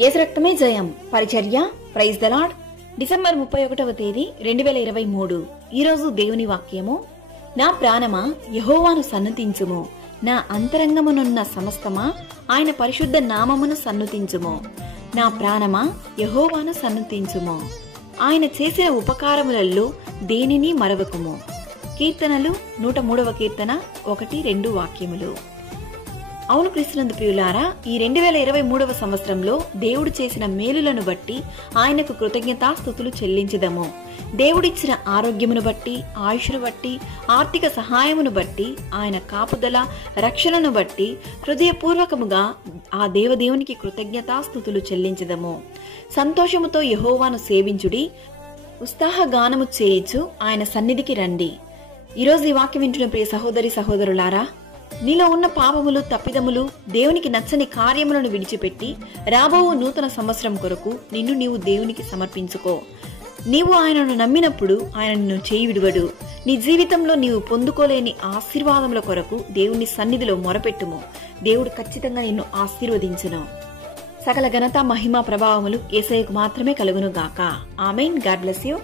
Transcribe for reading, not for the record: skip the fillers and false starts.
యేసు రక్తమే జయం పరిచర్య ప్రైజ్ ద లార్డ్. డిసెంబర్ 31వ తేదీ 2023. ఈ రోజు దేవుని వాక్యము, నా ప్రాణమా యెహోవాను సన్నుతించుము, నా అంతరంగమునున్న సమస్తమా ఆయన పరిశుద్ధ నామమును సన్నుతించుము. నా ప్రాణమా యెహోవాను సన్నుతించుము, ఆయన చేసిన ఉపకారములలో దేనిని మరవకుము. కీర్తనలు 103వ కీర్తన 1-2 వాక్యములు. అవును క్రీస్తునందు ప్రియులారా, ఈ 2023వ సంవత్సరంలో దేవుడు చేసిన మేలులను బట్టి ఆయనకు కృతజ్ఞతాస్తుతులు చెల్లించుదము. దేవుడిచ్చిన ఆరోగ్యమును బట్టి, ఆయుష్ను బట్టి, ఆర్థిక సహాయమును బట్టి, ఆయన కాపుదల రక్షణను బట్టి హృదయపూర్వకముగా ఆ దేవదేవునికి కృతజ్ఞతాస్తుతులు చెల్లించుదము. సంతోషముతో యెహోవాను సేవించుడి, ఉత్సాహ గానము చేయుచు ఆయన సన్నిధికి రండి. ఈరోజు ఈ వాక్యం వింటున్న ప్రియ సహోదరి సహోదరులారా, నీలో ఉన్న పాపములు తప్పిదములు దేవునికి నచ్చని కార్యములను విడిచిపెట్టి రాబో నూతన సంవత్సరం కొరకు నిన్ను నీవు దేవునికి సమర్పించుకో. నీవు ఆయనను నమ్మినప్పుడు ఆయన నిన్ను చేయి విడువడు. నీ జీవితంలో నీవు పొందుకోలేని ఆశీర్వాదముల కొరకు దేవుని సన్నిధిలో మొరపెట్టుము. దేవుడు ఖచ్చితంగా నిన్ను ఆశీర్వదించును. సకల ఘనత మహిమ ప్రభావములు యేసయ్యకు మాత్రమే కలుగును గాక. ఆమేన్. God bless you.